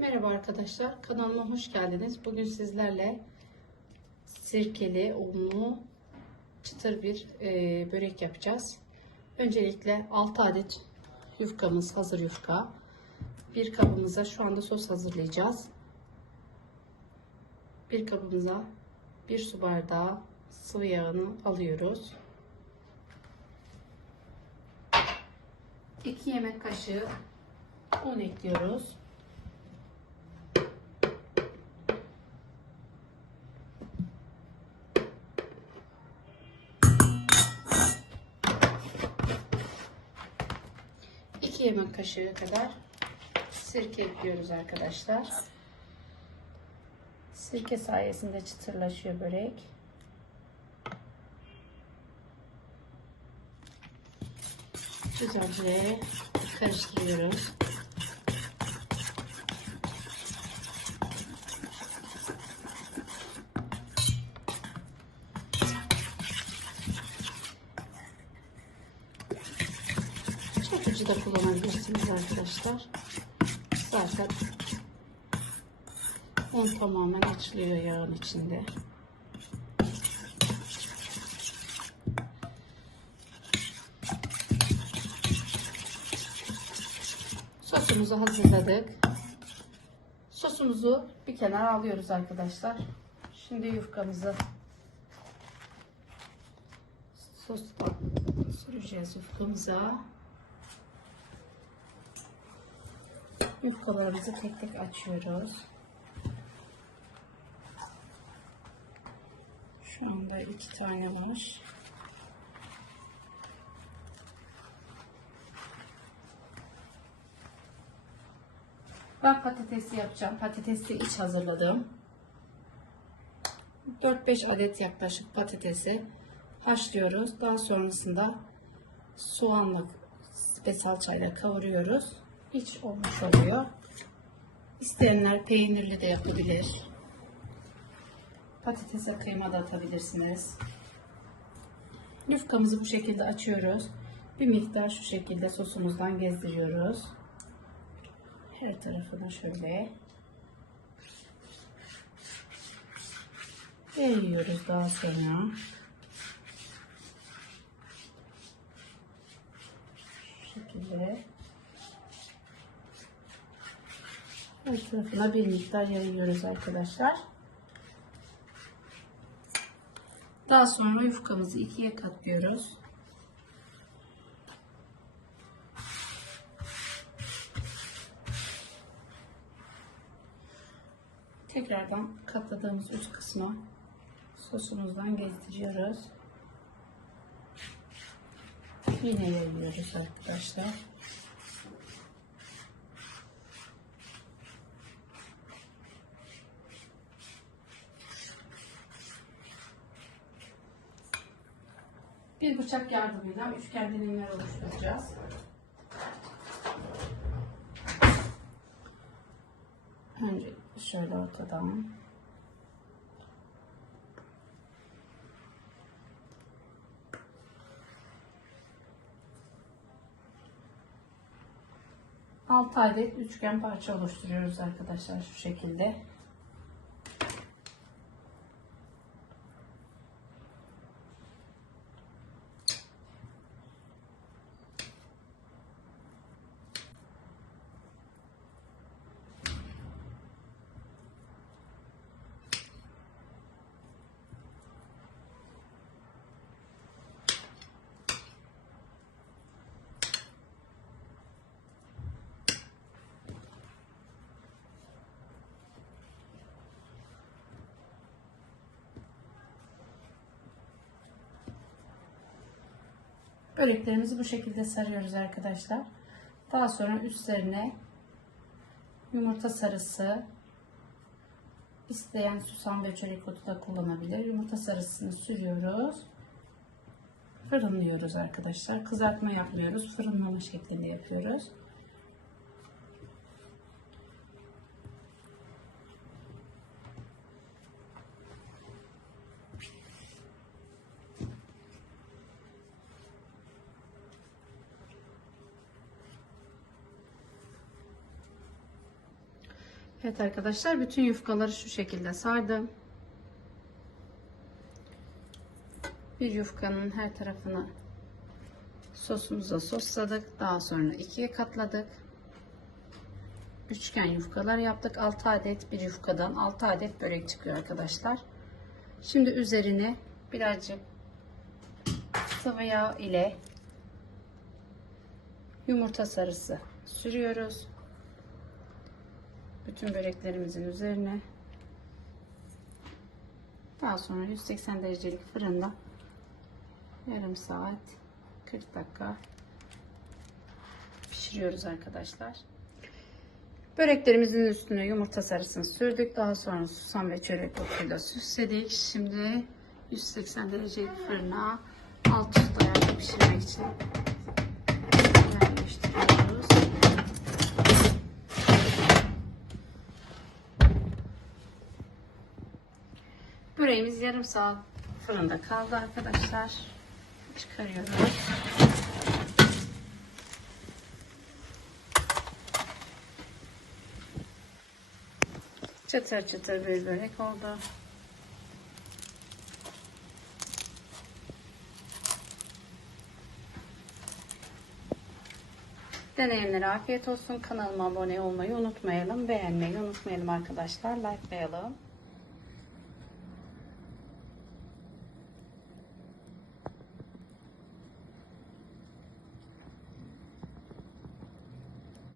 Merhaba arkadaşlar, kanalıma hoş geldiniz. Bugün sizlerle sirkeli, unlu, çıtır bir e, börek yapacağız. Öncelikle 6 adet yufkamız hazır yufka. Bir kabımıza şu anda sos hazırlayacağız. Bir kabımıza bir su bardağı sıvı yağını alıyoruz. 2 yemek kaşığı un ekliyoruz. Yemek kaşığı kadar sirke ekliyoruz arkadaşlar. Sirke sayesinde çıtırlaşıyor börek. Güzelce karıştırıyoruz. Çakıcı da kullanabilirsiniz arkadaşlar. Zaten un tamamen açılıyor yağın içinde. Sosumuzu hazırladık. Sosumuzu bir kenara alıyoruz arkadaşlar. Şimdi yufkamızı sosla süreceğiz yufkamıza. Yufkalarımızı tek tek açıyoruz. Şu anda iki tane var. Ben patatesi yapacağım. Patatesli iç hazırladım. 4-5 adet yaklaşık patatesi haşlıyoruz. Daha sonrasında soğanla ve salçayla kavuruyoruz. İç olmuş oluyor. İsteyenler peynirli de yapabilir. Patatese kıyma da atabilirsiniz. Yufkamızı bu şekilde açıyoruz. Bir miktar şu şekilde sosumuzdan gezdiriyoruz. Her tarafına şöyle yayıyoruz daha sonra. Şu şekilde her tarafına bir miktar yayıyoruz arkadaşlar. Daha sonra yufkamızı ikiye katlıyoruz. Tekrardan katladığımız üst kısma sosumuzdan gezdiriyoruz. Yine yayıyoruz arkadaşlar. Bir bıçak yardımıyla üçgen dilimler oluşturacağız. Önce şöyle ortadan. Altı adet üçgen parça oluşturuyoruz arkadaşlar şu şekilde. Böreklerimizi bu şekilde sarıyoruz arkadaşlar. Daha sonra üstlerine yumurta sarısı isteyen susam ve çörek otu da kullanabilir. Yumurta sarısını sürüyoruz. Fırınlıyoruz arkadaşlar. Kızartma yapmıyoruz. Fırınlama şeklinde yapıyoruz. Evet arkadaşlar bütün yufkaları şu şekilde sardım. Bir yufkanın her tarafını sosumuza sosladık. Daha sonra ikiye katladık. Üçgen yufkalar yaptık. 6 adet bir yufkadan 6 adet börek çıkıyor arkadaşlar. Şimdi üzerine birazcık sıvı yağ ile yumurta sarısı sürüyoruz. Bütün böreklerimizin üzerine. Daha sonra 180 derecelik fırında yarım saat 40 dakika pişiriyoruz arkadaşlar. Böreklerimizin üstüne yumurta sarısını sürdük. Daha sonra susam ve çörek otuyla süsledik. Şimdi 180 derecelik fırına alt üst ayarda pişirmek için yerleştiriyoruz. Böreğimiz yarım saat fırında kaldı arkadaşlar. Çıkarıyoruz. Çıtır çıtır bir börek oldu. Deneyenlere afiyet olsun. Kanalıma abone olmayı unutmayalım. Beğenmeyi unutmayalım arkadaşlar. Likelayalım.